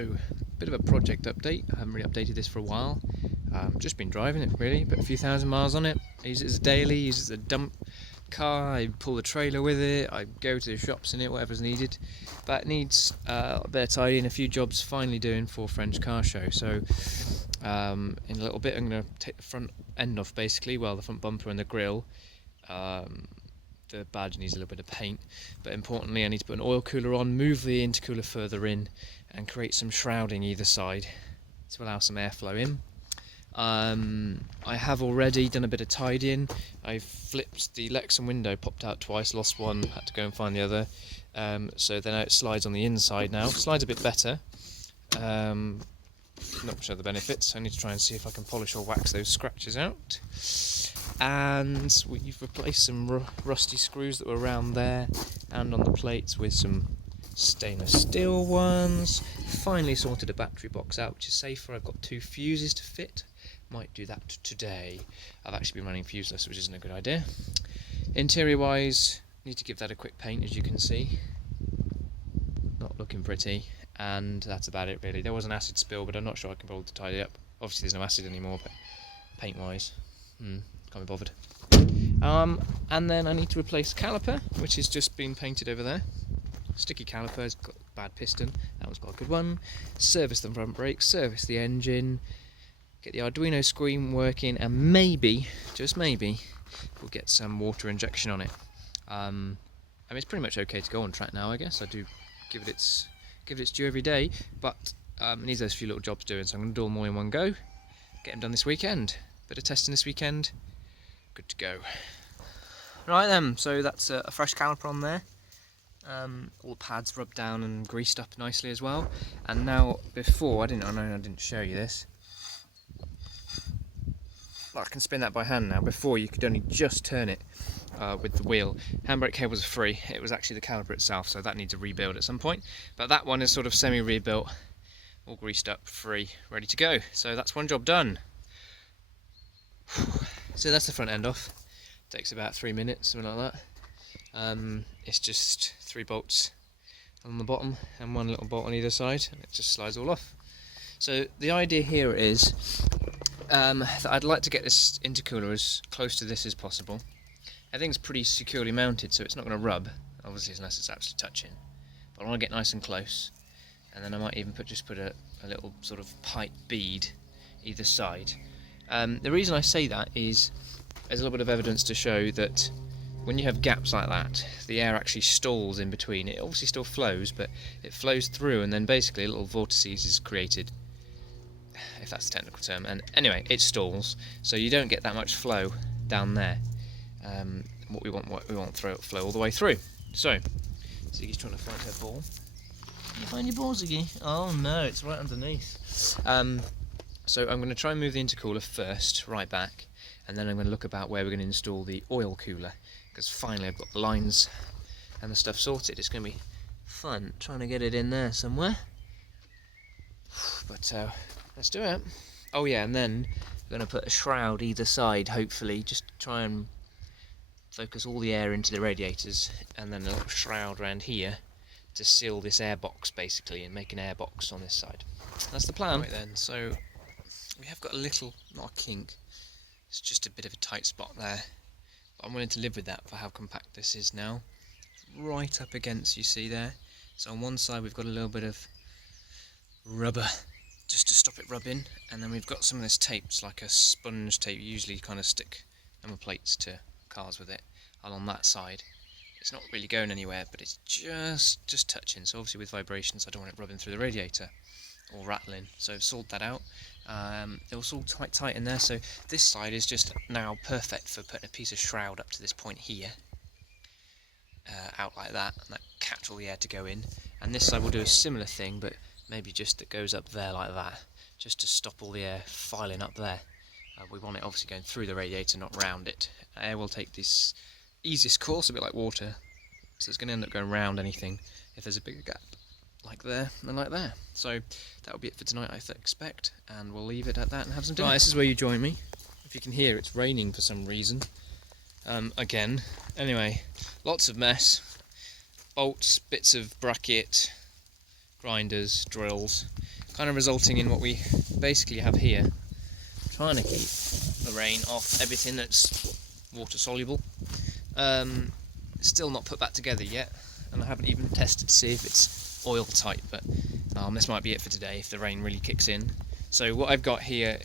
So, bit of a project update. I haven't really updated this for a while. Just been driving it really, but a few thousand miles on it. I use it as a daily, use it as a dump car, I pull the trailer with it, I go to the shops in it, whatever's needed. But it needs a bit of tidying, a few jobs finally doing for French Car Show. So in a little bit I'm going to take the front end off basically, well the front bumper and the grille. The badge needs a little bit of paint, but importantly I need to put an oil cooler on, move the intercooler further in and create some shrouding either side to allow some airflow in. I have already done a bit of tidying. I've flipped the Lexan window, popped out twice, lost one, had to go and find the other. So then it slides on the inside now. Slides a bit better. Not sure the benefits. I need to try and see if I can polish or wax those scratches out. And we've replaced some rusty screws that were around there and on the plates with some stainless steel ones. Finally sorted a battery box out, which is safer. I've got 2 fuses to fit. Might do that today. I've actually been running fuseless, which isn't a good idea. Interior wise, need to give that a quick paint, as you can see. Not looking pretty. And that's about it really. There was an acid spill, but I'm not sure I can bother to tidy it up. Obviously there's no acid anymore, but paint wise, can't be bothered. And then I need to replace the caliper, which has just been painted over there. Sticky caliper, it's got a bad piston, that one's got a good one. Service the front brakes, service the engine, get the Arduino screen working, and maybe, just maybe, we'll get some water injection on it. I mean it's pretty much okay to go on track now, I guess. I do give it its due every day, but it needs those few little jobs doing, so I'm going to do them all in one go, get them done this weekend. Bit of testing this weekend, good to go. Right then, so that's a fresh caliper on there. All the pads rubbed down and greased up nicely as well. And now, before, I didn't show you this. I can spin that by hand now. Before you could only just turn it with the wheel. Handbrake cables are free. It was actually the caliper itself, so that needs a rebuild at some point. But that one is sort of semi-rebuilt, all greased up, free, ready to go. So that's one job done. So that's the front end off. Takes about 3 minutes, something like that. It's just 3 bolts on the bottom and 1 little bolt on either side, and it just slides all off. So the idea here is that I'd like to get this intercooler as close to this as possible. Everything's pretty securely mounted, so it's not going to rub, obviously, unless it's actually touching. But I want to get nice and close, and then I might even put a little sort of pipe bead either side. The reason I say that is there's a little bit of evidence to show that when you have gaps like that, the air actually stalls in between. It obviously still flows, but it flows through, and then basically a little vortices is created, if that's the technical term. And anyway, it stalls, so you don't get that much flow down there. What we want flow all the way through. So Ziggy's trying to find her ball. Can you find your ball, Ziggy? Oh no, it's right underneath. So I'm going to try and move the intercooler first, right back, and then I'm going to look about where we're going to install the oil cooler, because finally I've got the lines and the stuff sorted. It's going to be fun trying to get it in there somewhere. But let's do it. Oh yeah, and then we're going to put a shroud either side, hopefully, just to try and focus all the air into the radiators, and then a little shroud around here to seal this air box basically, and make an air box on this side. That's the plan. Right then, so we have got a little, not a kink, it's just a bit of a tight spot there, but I'm willing to live with that for how compact this is now. Right up against, you see there, so on one side we've got a little bit of rubber just to stop it rubbing, and then we've got some of this tape. It's like a sponge tape. You usually kind of stick number plates to cars with it along that side. It's not really going anywhere, but it's just touching, so obviously with vibrations I don't want it rubbing through the radiator or rattling, so I've sorted that out. It was all tight in there, so this side is just now perfect for putting a piece of shroud up to this point here, out like that, and that catch all the air to go in. And this side will do a similar thing, but maybe just that goes up there like that, just to stop all the air filing up there. We want it obviously going through the radiator, not round it. Air will take this easiest course, a bit like water, so it's going to end up going round anything if there's a bigger gap, like there and like there. So that will be it for tonight, I expect, and we'll leave it at that and have some dinner. Right, this is where you join me. If you can hear, it's raining for some reason. Again. Anyway, lots of mess. Bolts, bits of bracket, grinders, drills, kind of resulting in what we basically have here, trying to keep the rain off everything that's water soluble. Still not put that together yet, and I haven't even tested to see if it's oil tight, but this might be it for today if the rain really kicks in. So what I've got here,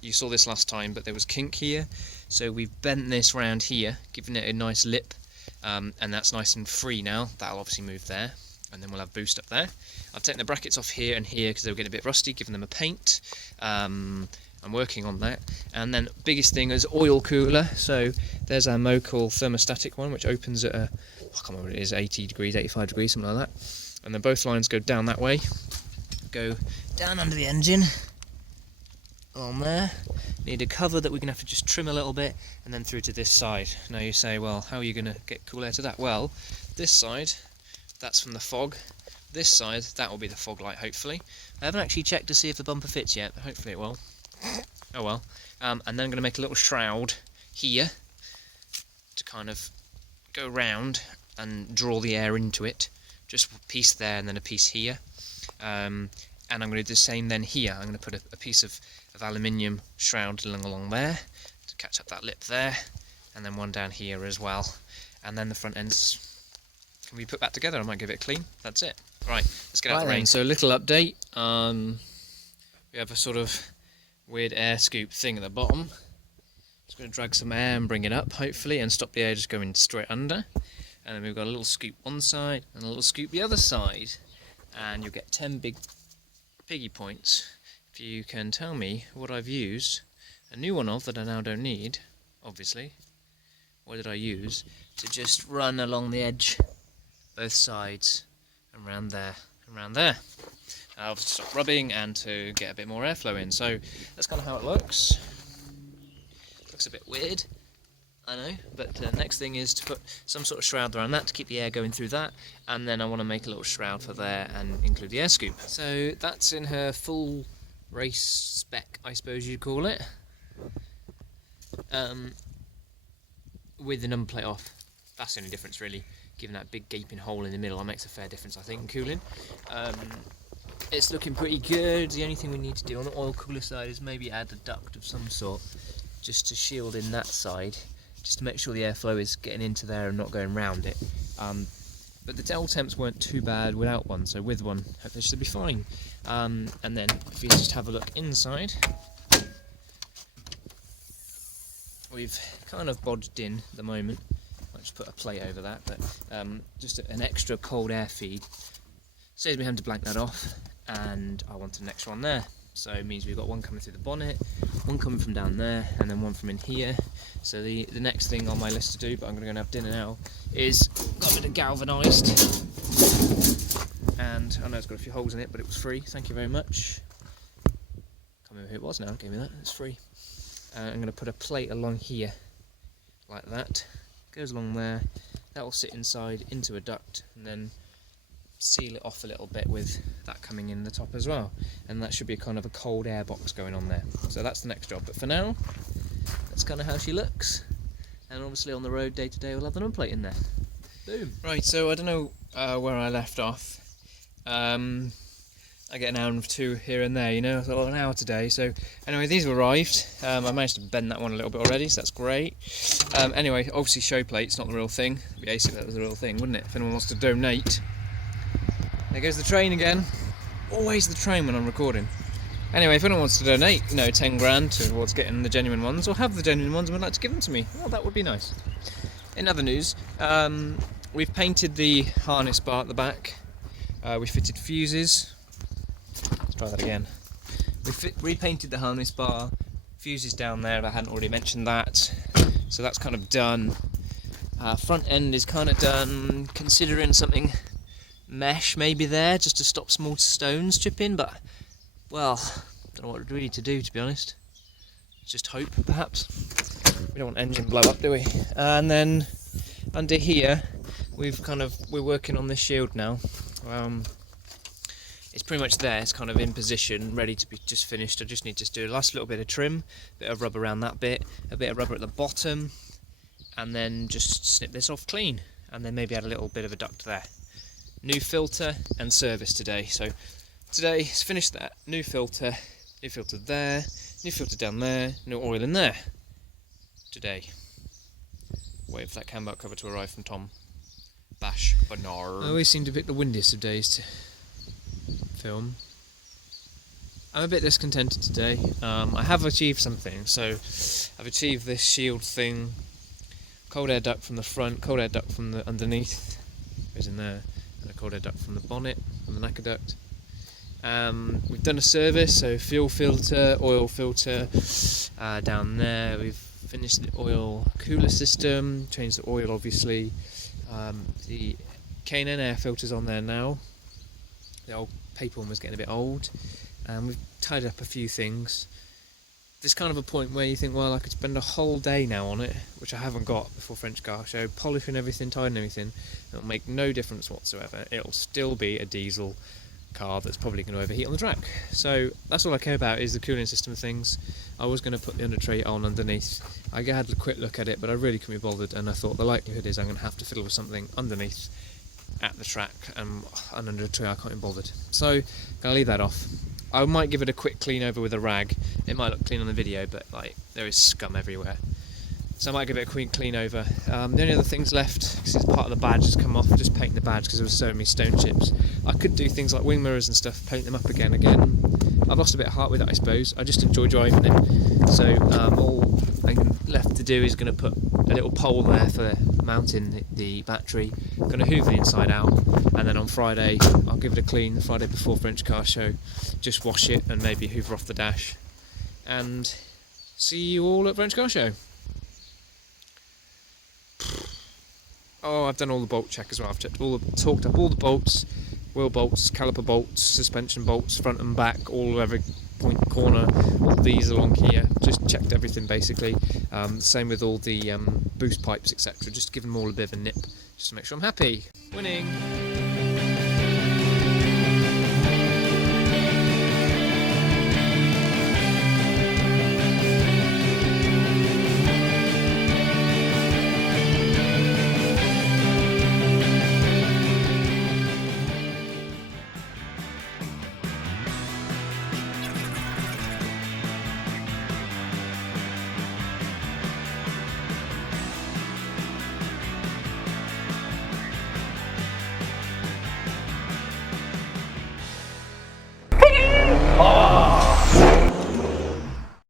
you saw this last time, but there was kink here, so we've bent this round here, giving it a nice lip, and that's nice and free now. That'll obviously move there, and then we'll have boost up there. I've taken the brackets off here and here because they were getting a bit rusty, giving them a paint. I'm working on that. And then biggest thing is oil cooler. So there's our Mocal thermostatic one, which opens at I can't remember what it is, 80 degrees, 85 degrees, something like that. And then both lines go down that way, go down under the engine, on there. Need a cover that we're going to have to just trim a little bit, and then through to this side. Now you say, well, how are you going to get cool air to that? Well, this side, that's from the fog. This side, that will be the fog light, hopefully. I haven't actually checked to see if the bumper fits yet, but hopefully it will. Oh well. And then I'm going to make a little shroud here to kind of go round and draw the air into it. Just a piece there and then a piece here. And I'm going to do the same then here. I'm going to put a piece of aluminium shroud along there to catch up that lip there, and then one down here as well. And then the front ends can be put back together. I might give it a clean. That's it. Right, let's get out the rain. So a little update. We have a sort of weird air scoop thing at the bottom. Just going to drag some air and bring it up, hopefully, and stop the air just going straight under. And then we've got a little scoop one side and a little scoop the other side, and you'll get 10 big Piggy points if you can tell me what I've used a new one of that I now don't need, obviously. What did I use to just run along the edge, both sides, and round there and round there. I'll stop rubbing and to get a bit more airflow in. So that's kind of how it looks. Looks a bit weird, I know, but next thing is to put some sort of shroud around that to keep the air going through that, and then I want to make a little shroud for there and include the air scoop. So that's in her full race spec, I suppose you'd call it, with the number plate off. That's the only difference really, given that big gaping hole in the middle. That makes a fair difference, I think, in cooling. It's looking pretty good. The only thing we need to do on the oil cooler side is maybe add a duct of some sort, just to shield in that side, just to make sure the airflow is getting into there and not going round it. But the Dell temps weren't too bad without one, so with one, hopefully they should be fine. And then if you just have a look inside, we've kind of bodged in at the moment. I'll just put a plate over that, but just an extra cold air feed saves me having to blank that off, and I wanted an extra one there. So it means we've got one coming through the bonnet, one coming from down there, and then one from in here. So the next thing on my list to do, but I'm going to go and have dinner now, is got a bit of galvanised. And I know it's got a few holes in it, but it was free. Thank you very much. Can't remember who it was now. Gave me that. It's free. I'm going to put a plate along here, like that. Goes along there. That will sit inside into a duct, and then seal it off a little bit with that coming in the top as well, and that should be a kind of a cold air box going on there. So that's the next job, but for now that's kind of how she looks, and obviously on the road day to day we'll have the number plate in there. Boom. Right, so I don't know where I left off. I get an hour or two here and there, you know, so an hour today. So anyway, these have arrived. I managed to bend that one a little bit already, so that's great. Anyway, obviously show plate's not the real thing. It'd be ace if that was the real thing, wouldn't it, if anyone wants to donate. There goes the train again. Always the train when I'm recording. Anyway, if anyone wants to donate, you know, 10 grand towards getting the genuine ones, or have the genuine ones and would like to give them to me, well, that would be nice. In other news, we've painted the harness bar at the back. We fitted fuses. Let's try that again. We repainted the harness bar, fuses down there, if I hadn't already mentioned that. So that's kind of done. Front end is kind of done, considering something mesh maybe there, just to stop small stones chipping, but, well, don't know what really to do, to be honest. Just hope, perhaps. We don't want engine blow up, do we? And then under here, we're working on this shield now. It's pretty much there, it's kind of in position, ready to be just finished. I just need to do a last little bit of trim, bit of rubber around that bit, a bit of rubber at the bottom, and then just snip this off clean, and then maybe add a little bit of a duct there. new filter and service today. So today, it's finished that. New filter there, new filter down there, new oil in there. Today. Wait for that cambout cover to arrive from Tom. Bash Bernard. I always seem to pick the windiest of days to film. I'm a bit discontented today. I have achieved something. So I've achieved this shield thing. Cold air duct from the front, cold air duct from the underneath. Goes in there. And a cold air duct from the bonnet, from the knacker duct. We've done a service, so fuel filter, oil filter down there. We've finished the oil cooler system, changed the oil obviously. The K&N air filter's on there now. The old paper one was getting a bit old. We've tidied up a few things. There's kind of a point where you think, well, I could spend a whole day now on it, which I haven't got before French Car Show, polishing everything, tidying everything. It'll make no difference whatsoever. It'll still be a diesel car that's probably going to overheat on the track. So that's all I care about, is the cooling system of things. I was going to put the under tray on underneath. I had a quick look at it, but I really couldn't be bothered, and I thought the likelihood is I'm going to have to fiddle with something underneath at the track, and under the tray I can't be bothered. So I'm going to leave that off. I might give it a quick clean over with a rag. It might look clean on the video, but like there is scum everywhere. So I might give it a quick clean over. The only other things left, because part of the badge has come off, just paint the badge because there was so many stone chips. I could do things like wing mirrors and stuff, paint them up again. I've lost a bit of heart with it, I suppose. I just enjoy driving it. So all I'm left to do is going to put a little pole there for mounting the battery. Going to hoover the inside out, and then on Friday I'll give it a clean, the Friday before French Car Show. Just wash it and maybe hoover off the dash. And see you all at French Car Show. Oh, I've done all the bolt check as well. I've torqued up all the bolts, wheel bolts, caliper bolts, suspension bolts, front and back, all every point corner, all these along here. Just checked everything basically. Same with all the boost pipes, etc. Just give them all a bit of a nip, just to make sure I'm happy. Winning.